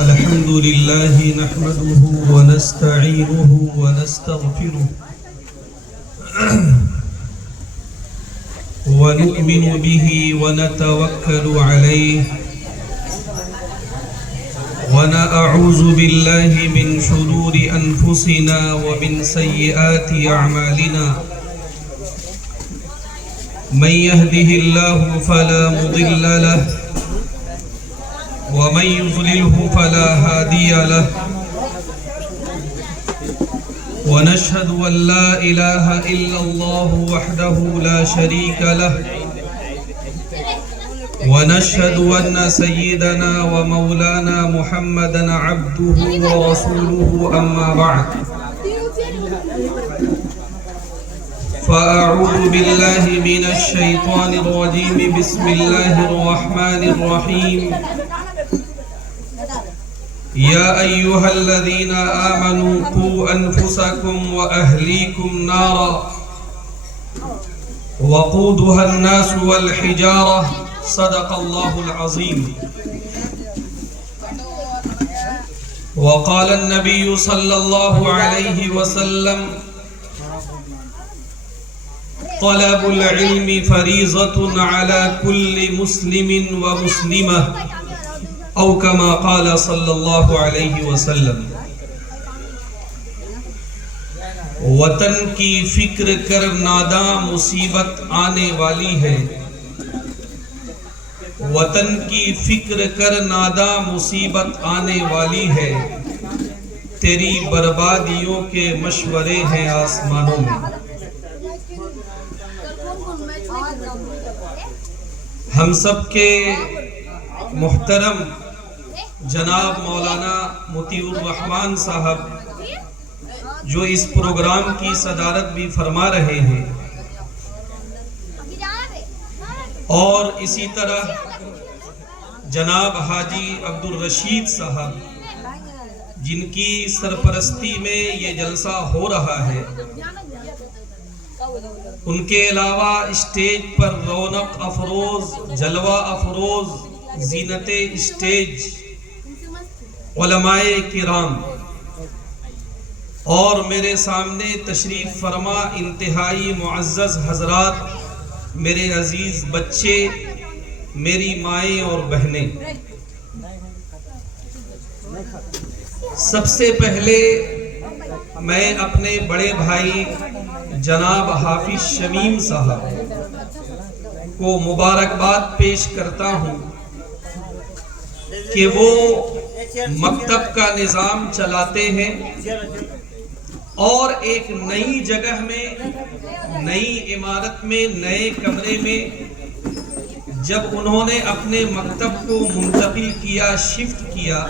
الحمد لله نحمده ونستعينه ونستغفره ونؤمن به ونتوكل عليه ونعوذ بالله من شرور أنفسنا ومن سيئات أعمالنا من يهده الله فلا مضل له ومن يضلله فلا هادي له ونشهد أن لا إله إلا الله وحده لا شريك له ونشهد أن سيدنا ومولانا محمدا عبده ورسوله أما بعد فأعوذ بالله من الشيطان الرجيم بسم الله الرحمن الرحيم يا أيها الذين آمنوا قوا أنفسكم وأهليكم نارا وقودها الناس والحجارة صدق الله العظيم وقال النبي صلى الله عليه وسلم طلب العلم فريضة على كل مسلم ومسلمة او كما قال صلی اللہ علیہ وسلم وطن کی فکر کر ناداں مصیبت آنے والی ہے وطن کی فکر کر ناداں مصیبت آنے والی ہے تیری بربادیوں کے مشورے ہیں آسمانوں میں ہم سب کے محترم جناب مولانا مطیع الرحمن صاحب جو اس پروگرام کی صدارت بھی فرما رہے ہیں اور اسی طرح جناب حاجی عبدالرشید صاحب جن کی سرپرستی میں یہ جلسہ ہو رہا ہے ان کے علاوہ اسٹیج پر رونق افروز جلوہ افروز زینت اسٹیج علماء کرام اور میرے سامنے تشریف فرما انتہائی معزز حضرات میرے عزیز بچے میری مائیں اور بہنیں سب سے پہلے میں اپنے بڑے بھائی جناب حافظ شمیم صاحب کو مبارکباد پیش کرتا ہوں کہ وہ مکتب کا نظام چلاتے ہیں اور ایک نئی جگہ میں نئی عمارت میں نئے کمرے میں جب انہوں نے اپنے مکتب کو منتقل کیا شفٹ کیا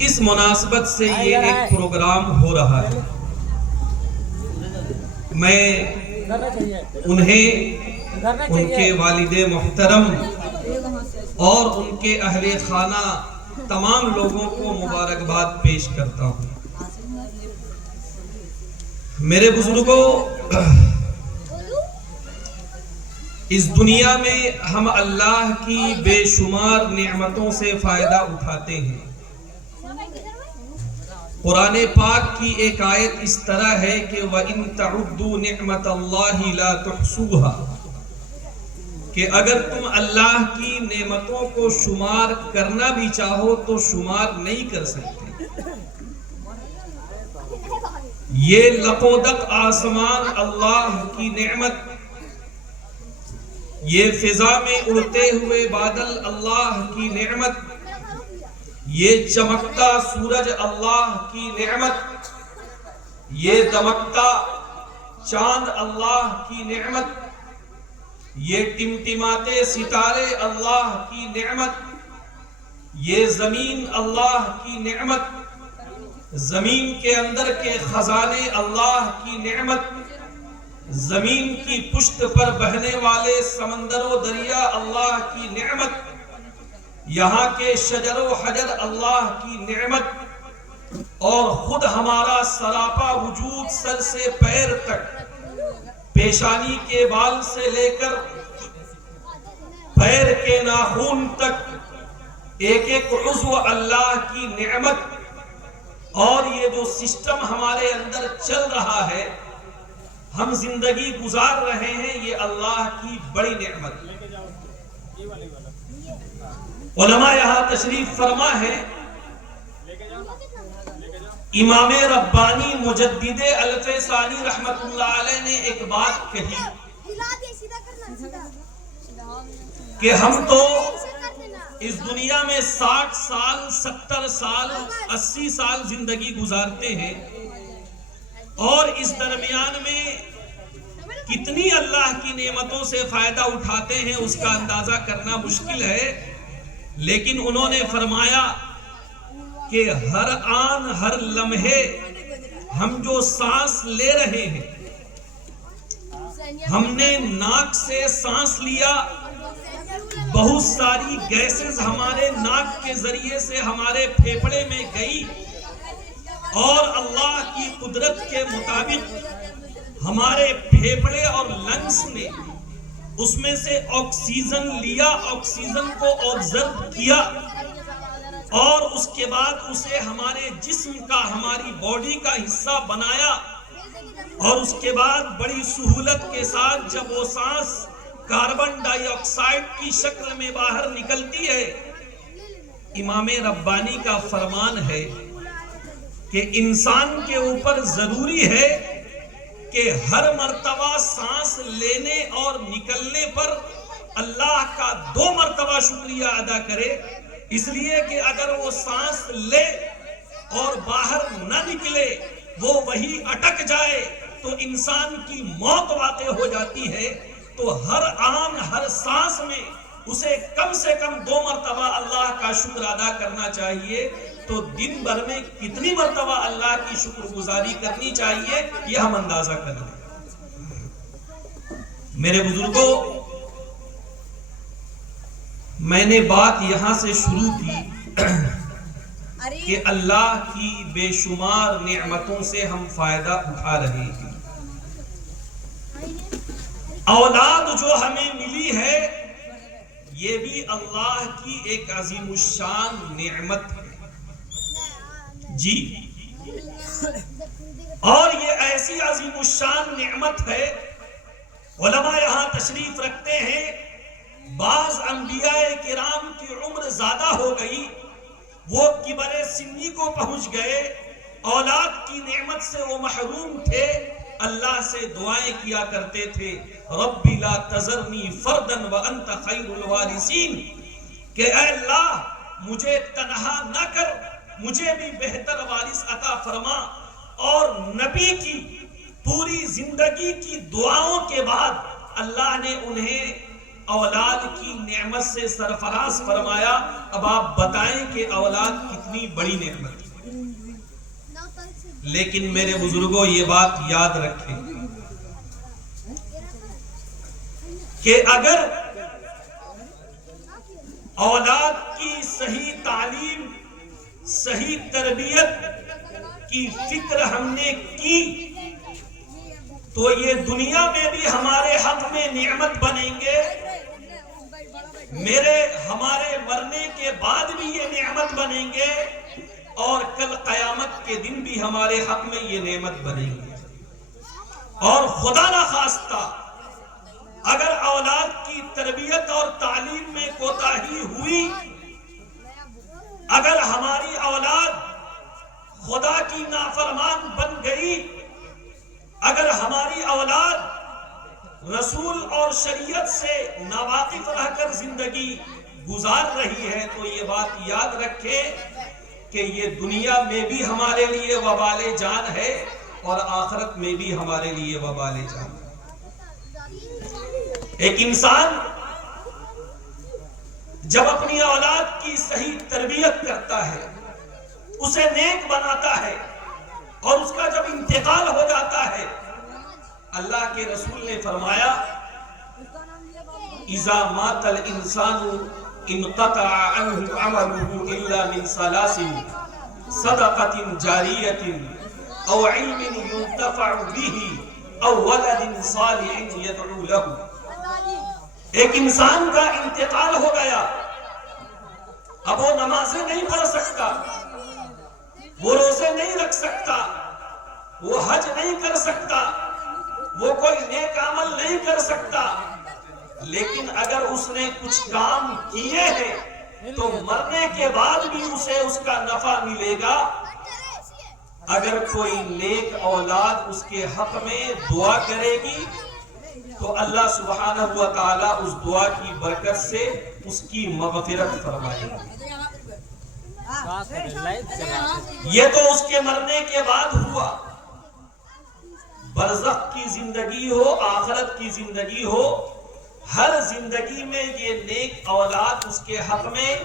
اس مناسبت سے یہ ایک پروگرام ہو رہا ہے میں انہیں ان کے والد محترم اور ان کے اہل خانہ تمام لوگوں کو مبارکباد پیش کرتا ہوں میرے بزرگوں اس دنیا میں ہم اللہ کی بے شمار نعمتوں سے فائدہ اٹھاتے ہیں قرآن پاک کی ایک آیت اس طرح ہے کہ وَإِن تَعُدُّوا نِعْمَةَ اللَّهِ لَا تُحْصُوهَا کہ اگر تم اللہ کی نعمتوں کو شمار کرنا بھی چاہو تو شمار نہیں کر سکتے یہ لقودق آسمان اللہ کی نعمت یہ فضا میں اڑتے ہوئے بادل اللہ کی نعمت یہ چمکتا سورج اللہ کی نعمت یہ دمکتا چاند اللہ کی نعمت یہ ٹمٹماتے ستارے اللہ کی نعمت یہ زمین اللہ کی نعمت زمین کے اندر کے خزانے اللہ کی نعمت زمین کی پشت پر بہنے والے سمندر و دریا اللہ کی نعمت یہاں کے شجر و حجر اللہ کی نعمت اور خود ہمارا سراپا وجود سر سے پیر تک پیشانی کے بال سے لے کر پیر کے ناخن تک ایک ایک عضو اللہ کی نعمت، اور یہ جو سسٹم ہمارے اندر چل رہا ہے، ہم زندگی گزار رہے ہیں، یہ اللہ کی بڑی نعمت۔ علماء یہاں تشریف فرما ہے، امام ربانی مجدد الف ثانی رحمت اللہ علیہ نے ایک بات کہی کہ ہم تو اس دنیا میں 60 سال 70 سال 80 سال زندگی گزارتے ہیں، اور اس درمیان میں کتنی اللہ کی نعمتوں سے فائدہ اٹھاتے ہیں اس کا اندازہ کرنا مشکل ہے، لیکن انہوں نے فرمایا کہ ہر آن ہر لمحے ہم جو سانس لے رہے ہیں، ہم نے ناک سے سانس لیا، بہت ساری گیسز ہمارے ناک کے ذریعے سے ہمارے پھیپھڑے میں گئی، اور اللہ کی قدرت کے مطابق ہمارے پھیپھڑے اور لنگس نے اس میں سے آکسیجن لیا، آکسیجن کو آبزرو کیا، اور اس کے بعد اسے ہمارے جسم کا، ہماری باڈی کا حصہ بنایا، اور اس کے بعد بڑی سہولت کے ساتھ جب وہ سانس کاربن ڈائی آکسائڈ کی شکل میں باہر نکلتی ہے، امام ربانی کا فرمان ہے کہ انسان کے اوپر ضروری ہے کہ ہر مرتبہ سانس لینے اور نکلنے پر اللہ کا 2 مرتبہ شکریہ ادا کرے، اس لیے کہ اگر وہ سانس لے اور باہر نہ نکلے، وہ وہی اٹک جائے تو انسان کی موت واقع ہو جاتی ہے۔ تو ہر آن ہر سانس میں اسے کم سے کم 2 مرتبہ اللہ کا شکر ادا کرنا چاہیے۔ تو دن بھر میں کتنی مرتبہ اللہ کی شکر گزاری کرنی چاہیے، یہ ہم اندازہ کر لیں۔ میرے بزرگوں، میں نے بات یہاں سے شروع کی کہ اللہ کی بے شمار نعمتوں سے ہم فائدہ اٹھا رہے ہیں۔ اولاد جو ہمیں ملی ہے، یہ بھی اللہ کی ایک عظیم الشان نعمت ہے جی، اور یہ ایسی عظیم الشان نعمت ہے، علماء یہاں تشریف رکھتے ہیں، بعض انبیاء کرام کی عمر زیادہ ہو گئی، وہ کبر سنی کو پہنچ گئے، اولاد کی نعمت سے وہ محروم تھے، اللہ سے دعائیں کیا کرتے تھے، رب لا تذرنی فردا وانت خیر الوارثین، کہ اے اللہ مجھے تنہا نہ کر، مجھے بھی بہتر وارث عطا فرما۔ اور نبی کی پوری زندگی کی دعاؤں کے بعد اللہ نے انہیں اولاد کی نعمت سے سرفراز فرمایا۔ اب آپ بتائیں کہ اولاد کتنی بڑی نعمت ہے۔ لیکن میرے بزرگوں، یہ بات یاد رکھیں کہ اگر اولاد کی صحیح تعلیم، صحیح تربیت کی فکر ہم نے کی، تو یہ دنیا میں بھی ہمارے حق میں نعمت بنیں گے، ہمارے مرنے کے بعد بھی یہ نعمت بنیں گے، اور کل قیامت کے دن بھی ہمارے حق میں یہ نعمت بنیں گے۔ اور خدا نہ خواستہ اگر اولاد کی تربیت اور تعلیم میں کوتاہی ہوئی، اگر ہماری اولاد خدا کی نافرمان بن گئی، اگر ہماری اولاد رسول اور شریعت سے ناواقف رہ کر زندگی گزار رہی ہے، تو یہ بات یاد رکھے کہ یہ دنیا میں بھی ہمارے لیے وبال جان ہے، اور آخرت میں بھی ہمارے لیے وبال جان ہے۔ ایک انسان جب اپنی اولاد کی صحیح تربیت کرتا ہے، اسے نیک بناتا ہے، اور اس کا جب انتقال ہو جاتا ہے، اللہ کے رسول نے فرمایا اذا مات الانسان انقطع عنه عمله الا من ثلاث صدقة جاریة او علم ينتفع به او ولد صالح يدعو له۔ ایک انسان کا انتقال ہو گیا، اب وہ نمازیں نہیں پڑھ سکتا، وہ روزے نہیں رکھ سکتا، وہ حج نہیں کر سکتا، وہ کوئی نیک عمل نہیں کر سکتا، لیکن اگر اس نے کچھ کام کیے ہیں تو مرنے کے بعد بھی اسے اس کا نفع ملے گا۔ اگر کوئی نیک اولاد اس کے حق میں دعا کرے گی تو اللہ سبحانہ و تعالی اس دعا کی برکت سے اس کی مغفرت فرمائے گا۔ یہ تو اس کے مرنے کے بعد ہوا۔ برزخ کی زندگی ہو، آخرت کی زندگی ہو، ہر زندگی میں یہ نیک اولاد اس کے حق میں